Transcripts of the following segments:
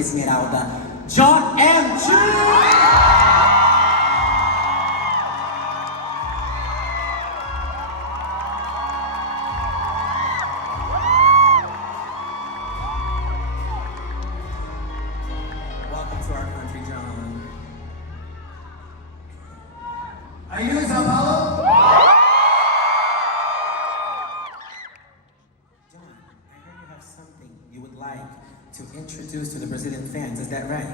Esmeralda, Jon M. Welcome to our country, Jon. Are you in São Paulo? Jon, I heard you have something you would like to introduce to the Brazilian fans, is that right?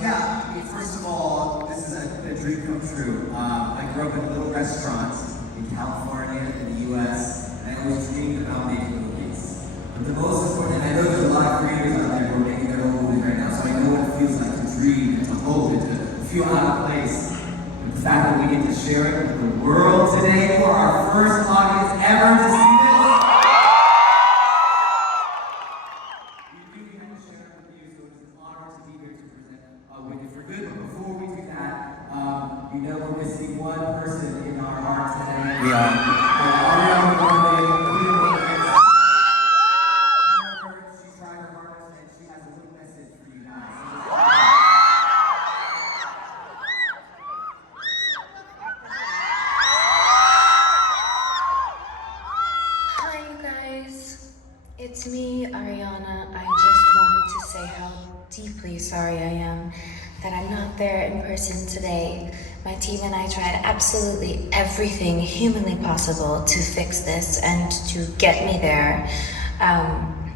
Yeah. I mean, first of all, this is a dream come true. I grew up in a little restaurant in California, in the U.S., and I always dreamed about making movies. But the most important, and I know there's a lot of creators out there who are making their own movies right now, so I know what it feels like to dream and to hope and to feel out of place. And the fact that we get to share it with the world today for our first audience ever to see this. You know we're missing one person in our hearts today. We are. Ariana, she tried her hardest and she has a little message for you guys. Hi you guys, it's me, Ariana. I just wanted to say how deeply sorry I am that I'm not there in person today. My team and I tried absolutely everything humanly possible to fix this and to get me there.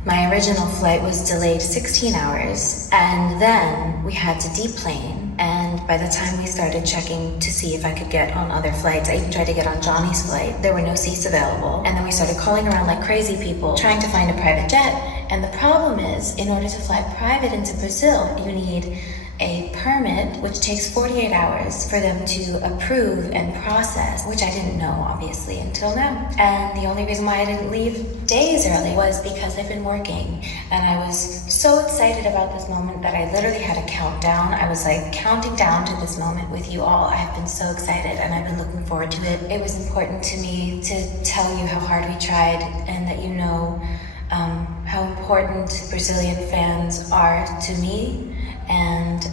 My original flight was delayed 16 hours, and then we had to deplane. And by the time we started checking to see if I could get on other flights, I even tried to get on Johnny's flight. There were no seats available. And then we started calling around like crazy people, trying to find a private jet. And the problem is, in order to fly private into Brazil, you need a permit, which takes 48 hours for them to approve and process, which I didn't know, obviously, until now. And the only reason why I didn't leave days early was because I've been working. And I was so excited about this moment that I literally had a countdown. I was like counting down to this moment with you all. I have been so excited and I've been looking forward to it. It was important to me to tell you how hard we tried and that you know how important Brazilian fans are to me, and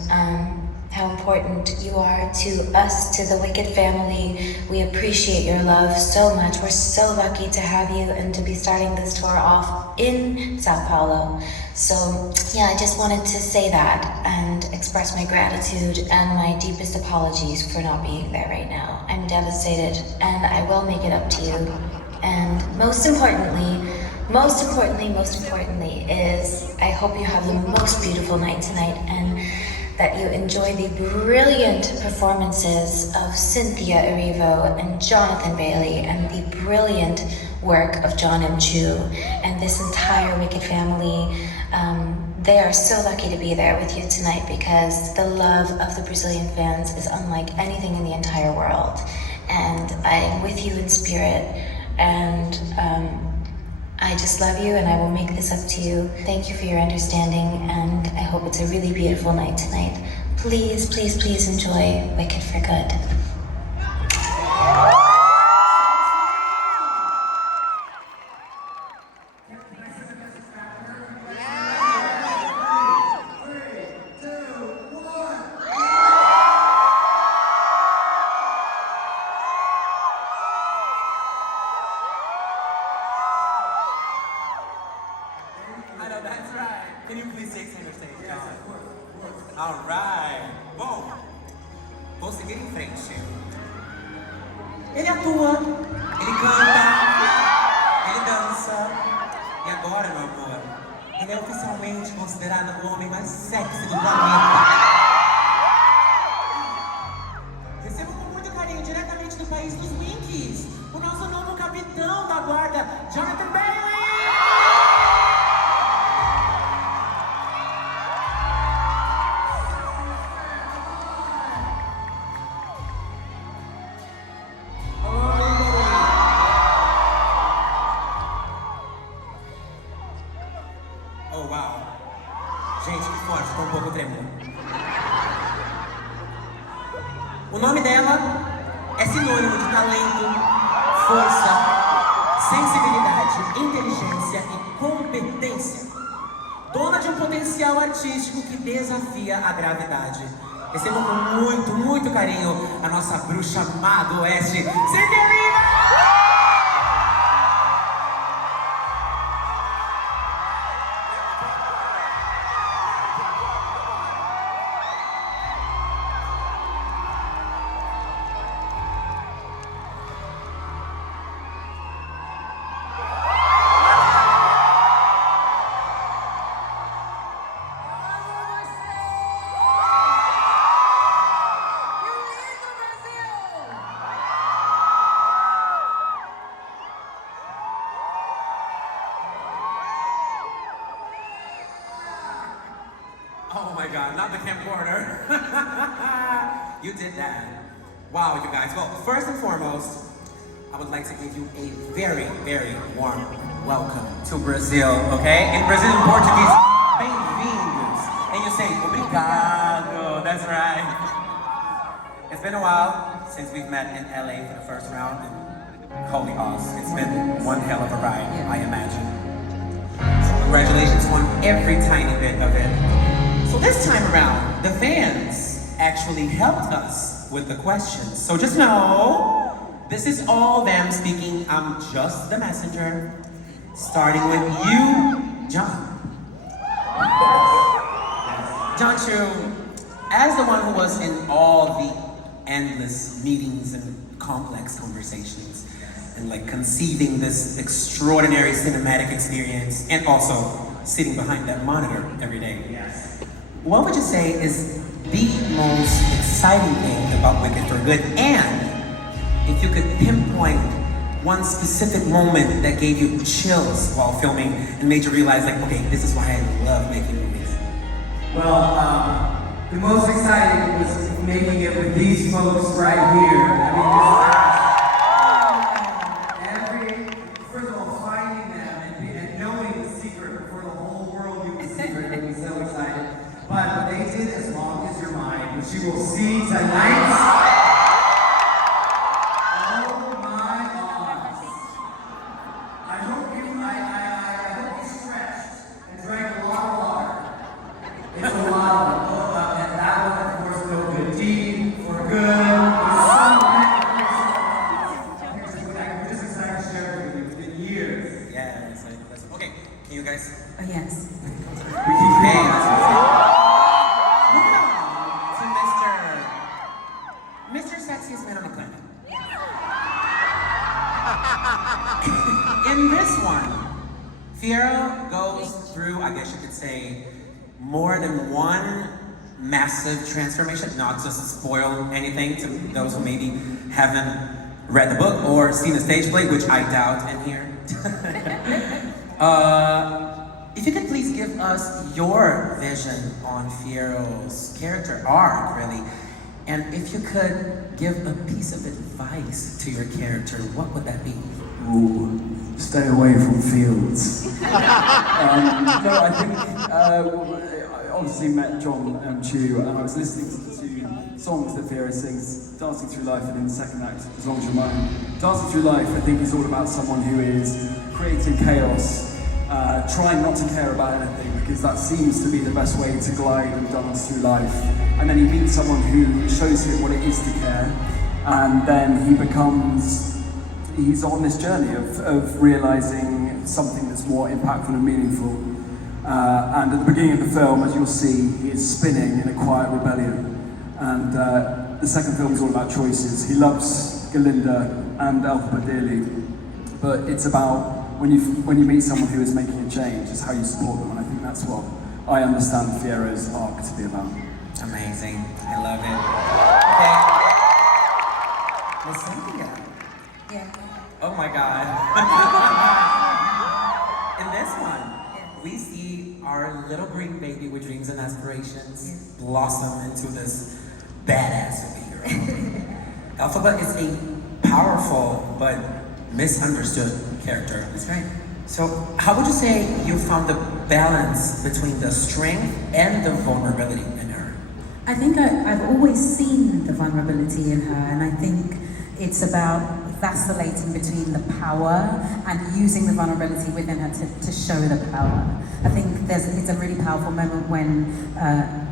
how important you are to us, to the Wicked family. We appreciate your love so much. We're so lucky to have you and to be starting this tour off in São Paulo. So yeah, I just wanted to say that and express my gratitude and my deepest apologies for not being there right now. I'm devastated and I will make it up to you. And most importantly is I hope you have the most beautiful night tonight and that you enjoy the brilliant performances of Cynthia Erivo and Jonathan Bailey and the brilliant work of Jon M and this entire Wicked family. They are so lucky to be there with you tonight because the love of the Brazilian fans is unlike anything in the entire world. And I am with you in spirit, and I just love you and I will make this up to you. Thank you for your understanding and I hope it's a really beautiful night tonight. Please, please, please enjoy Wicked for Good. I know, that's right. Can you please take center stage, Jon? Alright. Bom, vou seguir em frente. Ele atua, ele canta, ele dança. E agora, meu amor, ele é oficialmente considerado o homem mais sexy do planeta. Recebo com muito carinho, diretamente do país dos Winkies, o nosso novo capitão da guarda, Jonathan Bailey! Oh, uau! Gente, que forte, tô um pouco tremendo. O nome dela é sinônimo de talento, força, sensibilidade, inteligência e competência. dona de um potencial artístico que desafia a gravidade. Recebam com muito, muito carinho a nossa bruxa má do Oeste, Cynthia Erivo! Oh my God, not the camcorder. You did that. Wow, you guys. Well, first and foremost, I would like to give you a very, very warm welcome to Brazil, okay? In Brazilian Portuguese, bem-vindos. And you say, obrigado. That's right. It's been a while since we've met in LA for the first round. And holy Oz, it's been one hell of a ride, I imagine. So congratulations on every tiny bit of it. So this time around, the fans actually helped us with the questions. So just know, this is all them speaking. I'm just the messenger. Starting with you, Jon. Jon Chu, as the one who was in all the endless meetings and complex conversations, and like conceiving this extraordinary cinematic experience, and also sitting behind that monitor every day. Yes. What would you say is the most exciting thing about Wicked for Good? And if you could pinpoint one specific moment that gave you chills while filming and made you realize, like, okay, this is why I love making movies. Well, the most exciting was making it with these folks right here. I mean, first of all, finding them and knowing the secret before the whole world knew the secret made me so excited. But what they did, As Long As You're Mine, which you will see tonight. Oh my gosh. I hope you stretched and drank a lot of water. It's a lot of them. And that one, of course, go good deed, for good. There's so many pictures. We're just excited to share it with you. It's been years. Yeah, it's like, okay, can you guys? Oh, yes. We keep paying. Mr. Sexiest Man on the Planet. In this one, Fiyero goes through, I guess you could say, more than one massive transformation, not to spoil anything to those who maybe haven't read the book or seen the stage play, which I doubt in here. If you could please give us your vision on Fiyero's character arc, really. And if you could give a piece of advice to your character, what would that be? Ooh, stay away from fields. No, I think I obviously met Jon M and I was listening to songs that Fiyero sings, Dancing Through Life, and in the second act, As Long As You're Mine. Dancing Through Life, I think, is all about someone who is creating chaos, trying not to care about anything, because that seems to be the best way to glide and dance through life. And then he meets someone who shows him what it is to care, and then he's on this journey of realizing something that's more impactful and meaningful. And at the beginning of the film, as you'll see, he is spinning in a quiet rebellion. And the second film is all about choices. He loves Galinda and Elphaba dearly, but it's about when you meet someone who is making a change, it's how you support them, and I think that's what I understand Fiyero's arc to be about. Amazing. I love it. Okay. Miss Cynthia. Yeah. Oh my God. In this one, we see our little green baby with dreams and aspirations blossom into this badass superhero. Elphaba is a powerful but misunderstood character. That's right. So how would you say you found the balance between the strength and the vulnerability in her? I think I've always seen the vulnerability in her, and I think it's about vacillating between the power and using the vulnerability within her to show the power. I think it's a really powerful moment when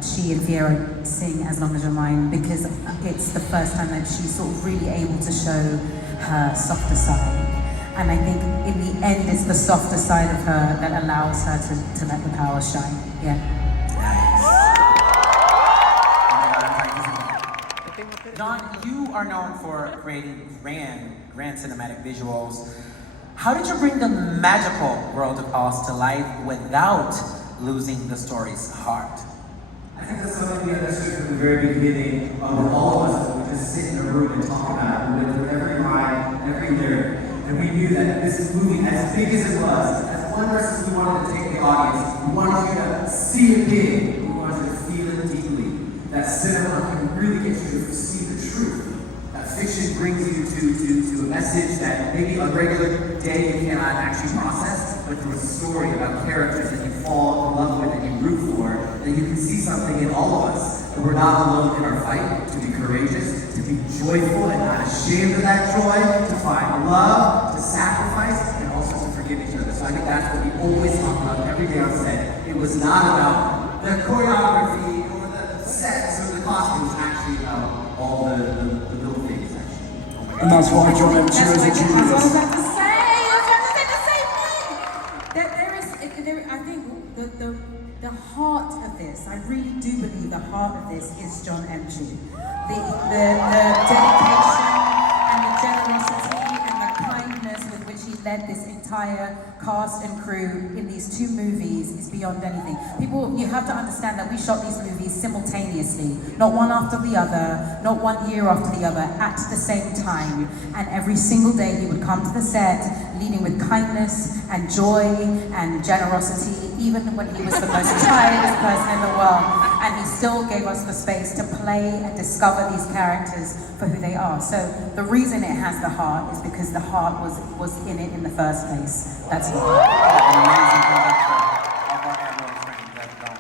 she and Fiyero sing As Long As You're Mine, because it's the first time that she's sort of really able to show her softer side. And I think in the end, it's the softer side of her that allows her to let the power shine. Yeah. Jon, you are known for creating grand cinematic visuals. How did you bring the magical world of Oz to life without losing the story's heart? I think that's something we understood from the very beginning, with all of us, that we just sit in a room and talk about it. We went through every line, every lyric, and we knew that this movie, as big as it was, as one message we wanted to take the audience, we wanted you to see it big, we wanted you to feel it deeply. That cinema can really get you to see the truth. That fiction brings you to a message that maybe on a regular day you cannot actually process, but through a story about characters that you fall in love with and you root for, that you can see something in all of us. That we're not alone in our fight, to be courageous, to be joyful and not ashamed of that joy, to find love, to sacrifice, and also to forgive each other. So I think that's what we always talk about every day on set. It was not about the choreography or the sets or the costumes, actually about all the little things, actually. And that's why Jon M is a That's what I genius. was about to say. I was about to say the same thing. I think the heart of this, I really do believe the heart of this is Jon M. The dedication and the generosity and the kindness with which he led this entire cast and crew in these two movies is beyond anything. People, you have to understand that we shot these movies simultaneously, not one after the other, not 1 year after the other, at the same time. And every single day he would come to the set, leading with kindness and joy and generosity, even when he was the most tiredest person in the world. And he still gave us the space to play and discover these characters for who they are. So the reason it has the heart is because the heart was in it in the first place. That's An amazing conductor of our Admiral train, that's Jon.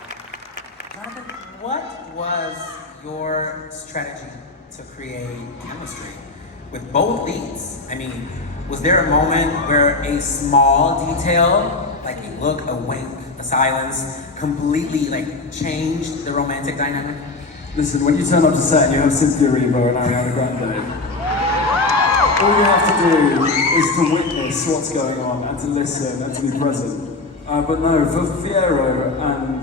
Jonathan, what was your strategy to create chemistry with both leads? I mean, was there a moment where a small detail, like a look, a wink, a silence, completely changed the romantic dynamic? Listen, when you turn up to set and you have Cynthia Erivo and Ariana Grande, all you have to do is to witness what's going on and to listen and to be present. But no, for Fiyero and,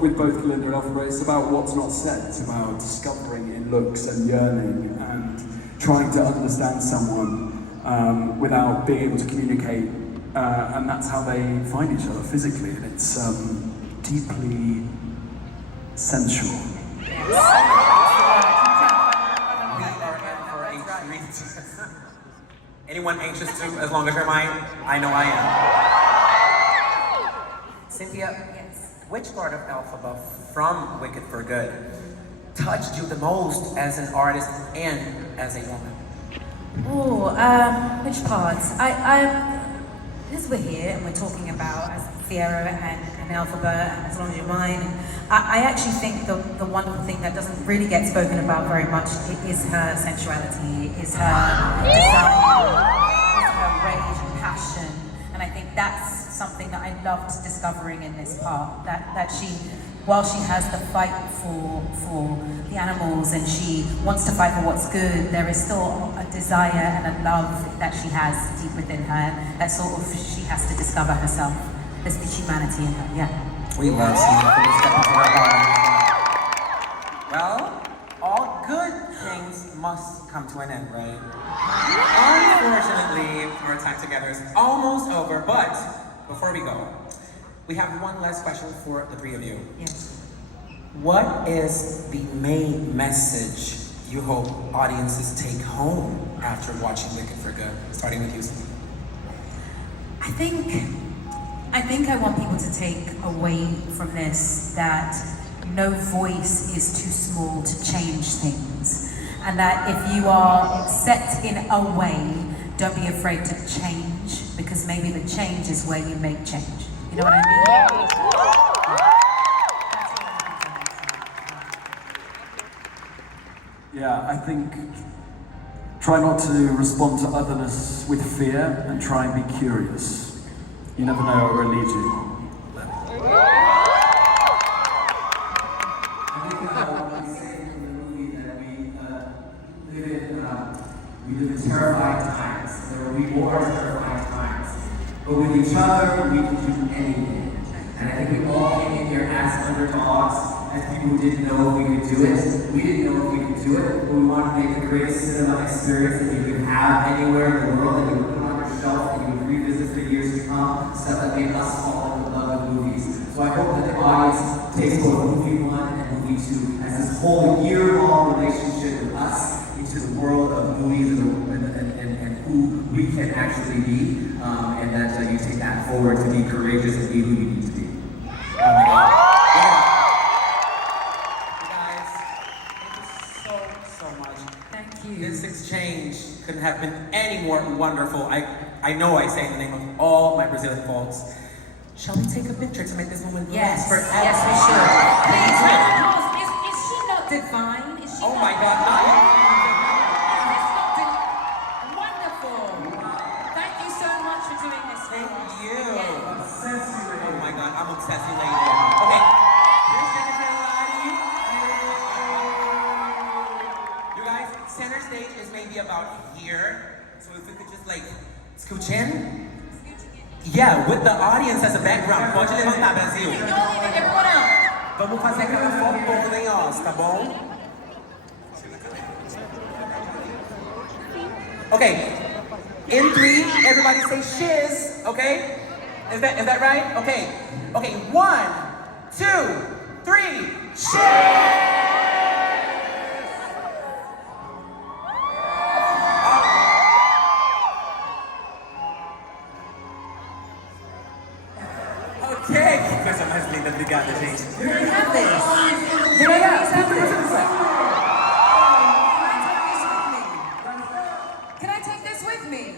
with both Glinda and Elphaba, it's about what's not said. It's about discovering in looks and yearning and trying to understand someone without being able to communicate. And that's how they find each other physically, and it's deeply sensual. We are in for a treat. Anyone anxious to, as long as you're mine? I know I am. Cynthia, which part of Elphaba from Wicked for Good touched you the most as an artist and as a woman? Which parts? As we're here and we're talking about as Fiyero and Elphaba and As Long As You're Mine, I actually think the wonderful thing that doesn't really get spoken about very much is her sensuality, is her desire, is her rage and passion. And I think that's something that I loved discovering in this part, that she, while she has the fight for the animals and she wants to fight for what's good, there is still a desire and a love that she has deep within her that sort of she has to discover herself. There's the humanity in her, yeah. We love seeing you step into our heart. Well, all good things must come to an end, right? Unfortunately, our time together is almost over, but before we go, we have one last question for the three of you. Yes. What is the main message you hope audiences take home after watching Wicked for Good? Starting with you, Cynthia. I think I want people to take away from this that no voice is too small to change things. And that if you are set in a way, don't be afraid to change, because maybe the change is where you make change. You know what I mean? Yeah, I think Try not to respond to otherness with fear and try and be curious. You never know where it will lead you. I think we say in the movie that we live in terrifying times. There will be more terrifying times. But with each other, we can do anything. And I think we all came in here as underdogs, as people who didn't know if we could do it. We didn't know if we could do it, but we wanted to make the greatest cinema experience that you could have anywhere in the world, that you would put on your shelf, and you would revisit for years to come, stuff that made us fall in love with movies. So I hope that the audience takes both movie 1 and movie 2 as this whole year-long relationship with us into the world of movies and who we can actually be, and that you take that forward to be courageous and be who you need to be. Oh my God. You guys, thank you so much. Thank you. This exchange couldn't have been any more wonderful. I know I say in the name of all my Brazilian folks. Shall we take a picture to make this moment last forever? Yes, we should. Please, round of applause. Is she not divine? Is she Oh not my God, divine? Wonderful. Thank you so much for doing this for Thank us. you. Yes. Oh my God, I'm obsessed with you. Okay, here's Jennifer and Lottie. You guys, center stage is maybe about here. So if we could just like scooch in. Yeah, with the audience as a background. Pode levantar, Brasil. Everyone out. Vamos fazer aquela fotona em Oz, tá bom? Okay, in 3, everybody say shiz, okay? Is that right? Okay. Okay, 1, 2, 3, shiz! Ok, que coisa mais linda, obrigada, gente. Can I have this? Can I have Please have this. Can I take this with me?